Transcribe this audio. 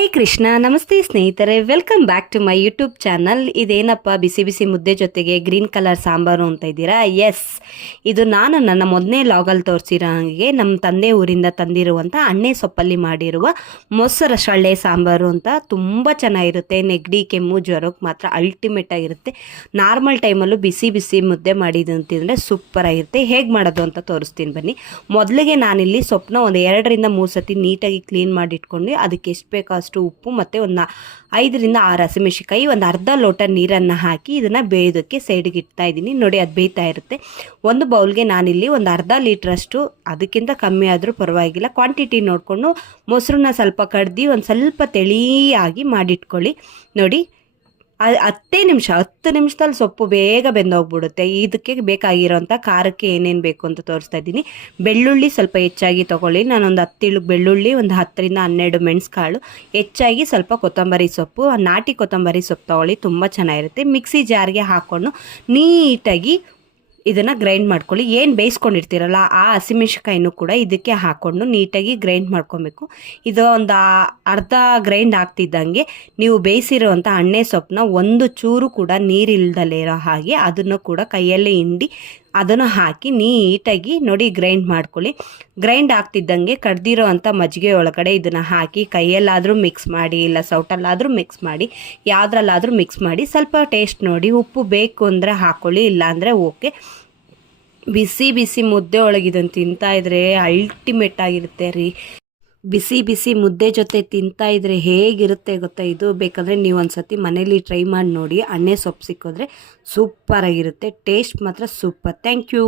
Hi Krishna, ನಮಸ್ತೆ ಸ್ನೇಹಿತರೆ, welcome back to my YouTube channel. ಇದೇನಪ್ಪ ಬಿಸಿ ಬಿಸಿ ಮುದ್ದೆ ಜೊತೆಗೆ ಗ್ರೀನ್ ಕಲರ್ ಸಾಂಬಾರು ಅಂತ ಇದ್ದೀರಾ? ಎಸ್, ಇದು ನಾನು ನನ್ನ ಮೊದಲನೇ ಲಾಗಲ್ಲಿ ತೋರಿಸಿರೋ ಹಾಗೆ ನಮ್ಮ ತಂದೆ ಊರಿಂದ ತಂದಿರುವಂಥ ಅಣ್ಣೆ ಸೊಪ್ಪಲ್ಲಿ ಮಾಡಿರುವ ಮೊಸರು ಸೊಳ್ಳೆ ಸಾಂಬಾರು ಅಂತ. ತುಂಬ ಚೆನ್ನಾಗಿರುತ್ತೆ. ನೆಗಡಿ ಕೆಮ್ಮು ಜ್ವರಕ್ಕೆ ಮಾತ್ರ ಅಲ್ಟಿಮೇಟ್ ಆಗಿರುತ್ತೆ. ನಾರ್ಮಲ್ ಟೈಮಲ್ಲೂ ಬಿಸಿ ಬಿಸಿ ಮುದ್ದೆ ಮಾಡಿದ್ದು ಅಂತಿದ್ರೆ ಸೂಪರ್ ಆಗಿರುತ್ತೆ. ಹೇಗೆ ಮಾಡೋದು ಅಂತ ತೋರಿಸ್ತೀನಿ ಬನ್ನಿ. ಮೊದಲಿಗೆ ನಾನಿಲ್ಲಿ ಸೊಪ್ಪನ್ನ ಒಂದು 2 ರಿಂದ 3 ಸತಿ ನೀಟಾಗಿ ಕ್ಲೀನ್ ಮಾಡಿ ಇಟ್ಕೊಂಡು ಅದಕ್ಕೆ ಎಷ್ಟು ಬೇಕೋ ಅಷ್ಟು ಉಪ್ಪು ಮತ್ತು ಒಂದು 5 ರಿಂದ 6 ಹಸಿಮೆಣಸಿನಕಾಯಿ, ಒಂದು ಅರ್ಧ ಲೋಟ ನೀರನ್ನು ಹಾಕಿ ಇದನ್ನು ಬೇಯೋದಕ್ಕೆ ಸೈಡ್ಗೆ ಇಡ್ತಾ ಇದ್ದೀನಿ. ನೋಡಿ, ಅದು ಬೇಯ್ತಾ ಇರುತ್ತೆ. ಒಂದು ಬೌಲ್ಗೆ ನಾನಿಲ್ಲಿ ಒಂದು ಅರ್ಧ ಲೀಟ್ರಷ್ಟು, ಅದಕ್ಕಿಂತ ಕಮ್ಮಿ ಆದರೂ ಪರವಾಗಿಲ್ಲ, ಕ್ವಾಂಟಿಟಿ ನೋಡಿಕೊಂಡು ಮೊಸರನ್ನ ಸ್ವಲ್ಪ ಕಡ್ದು ಒಂದು ಸ್ವಲ್ಪ ತಿಳಿಯಾಗಿ ಮಾಡಿಟ್ಕೊಳ್ಳಿ. ನೋಡಿ, 10 ನಿಮಿಷದಲ್ಲಿ ಸೊಪ್ಪು ಬೇಗ ಬೆಂದೋಗ್ಬಿಡುತ್ತೆ. ಇದಕ್ಕೆ ಬೇಕಾಗಿರೋಂಥ ಖಾರಕ್ಕೆ ಏನೇನು ಬೇಕು ಅಂತ ತೋರಿಸ್ತಾ ಇದ್ದೀನಿ. ಬೆಳ್ಳುಳ್ಳಿ ಸ್ವಲ್ಪ ಹೆಚ್ಚಾಗಿ ತೊಗೊಳ್ಳಿ. ನಾನೊಂದು 10 ಬೆಳ್ಳುಳ್ಳಿ, ಒಂದು 10 ರಿಂದ 12 ಮೆಣಸುಕಾಳು, ಹೆಚ್ಚಾಗಿ ಸ್ವಲ್ಪ ಕೊತ್ತಂಬರಿ ಸೊಪ್ಪು, ನಾಟಿ ಕೊತ್ತಂಬರಿ ಸೊಪ್ಪು ತೊಗೊಳ್ಳಿ, ತುಂಬ ಚೆನ್ನಾಗಿರುತ್ತೆ. ಮಿಕ್ಸಿ ಜಾರ್ಗೆ ಹಾಕ್ಕೊಂಡು ನೀಟಾಗಿ ಇದನ್ನು ಗ್ರೈಂಡ್ ಮಾಡ್ಕೊಳ್ಳಿ. ಏನು ಬೇಯಿಸ್ಕೊಂಡಿರ್ತೀರಲ್ಲ ಆ ಹಸಿಮೆಣಸಿನಕಾಯಿನೂ ಕೂಡ ಇದಕ್ಕೆ ಹಾಕ್ಕೊಂಡು ನೀಟಾಗಿ ಗ್ರೈಂಡ್ ಮಾಡ್ಕೊಬೇಕು. ಇದು ಒಂದು ಅರ್ಧ ಗ್ರೈಂಡ್ ಆಗ್ತಿದ್ದಂಗೆ ನೀವು ಬೇಯಿಸಿರೋವಂಥ ಅಣ್ಣೆ ಸೊಪ್ಪನ್ನ ಒಂದು ಚೂರು ಕೂಡ ನೀರಿಲ್ದಲೇ ಇರೋ ಹಾಗೆ ಅದನ್ನು ಕೂಡ ಕೈಯಲ್ಲೇ ಹಿಂಡಿ ಅದನ್ನು ಹಾಕಿ ನೀಟಾಗಿ ನೋಡಿ ಗ್ರೈಂಡ್ ಮಾಡ್ಕೊಳ್ಳಿ. ಗ್ರೈಂಡ್ ಆಗ್ತಿದ್ದಂಗೆ ಕಡ್ದಿರೋ ಅಂಥ ಮಜ್ಜಿಗೆ ಒಳಗಡೆ ಇದನ್ನು ಹಾಕಿ ಕೈಯಲ್ಲಾದರೂ ಮಿಕ್ಸ್ ಮಾಡಿ, ಇಲ್ಲ ಸೌಟಲ್ಲಾದರೂ ಮಿಕ್ಸ್ ಮಾಡಿ, ಯಾವುದ್ರಲ್ಲಾದರೂ ಮಿಕ್ಸ್ ಮಾಡಿ ಸ್ವಲ್ಪ ಟೇಸ್ಟ್ ನೋಡಿ. ಉಪ್ಪು ಬೇಕು ಅಂದರೆ ಹಾಕ್ಕೊಳ್ಳಿ, ಇಲ್ಲಾಂದರೆ ಓಕೆ. ಬಿಸಿ ಬಿಸಿ ಮುದ್ದೆ ಒಳಗೆ ಇದನ್ನು ತಿಂತಾಯಿದ್ರೆ ಅಲ್ಟಿಮೇಟ್ ಆಗಿರುತ್ತೆ ರೀ. ಬಿಸಿ ಬಿಸಿ ಮುದ್ದೆ ಜೊತೆ ತಿಂತಾಯಿದ್ರೆ ಹೇಗಿರುತ್ತೆ ಗೊತ್ತಾ? ಇದು ಬೇಕಾದರೆ ನೀವು ಒಂದು ಸತಿ ಮನೇಲಿ ಟ್ರೈ ಮಾಡಿ ನೋಡಿ. ಅಣ್ಣೆ ಸೊಪ್ಪು ಸಿಕ್ಕಿದ್ರೆ ಸೂಪರಾಗಿರುತ್ತೆ. ಟೇಸ್ಟ್ ಮಾತ್ರ ಸೂಪರ್. Thank you.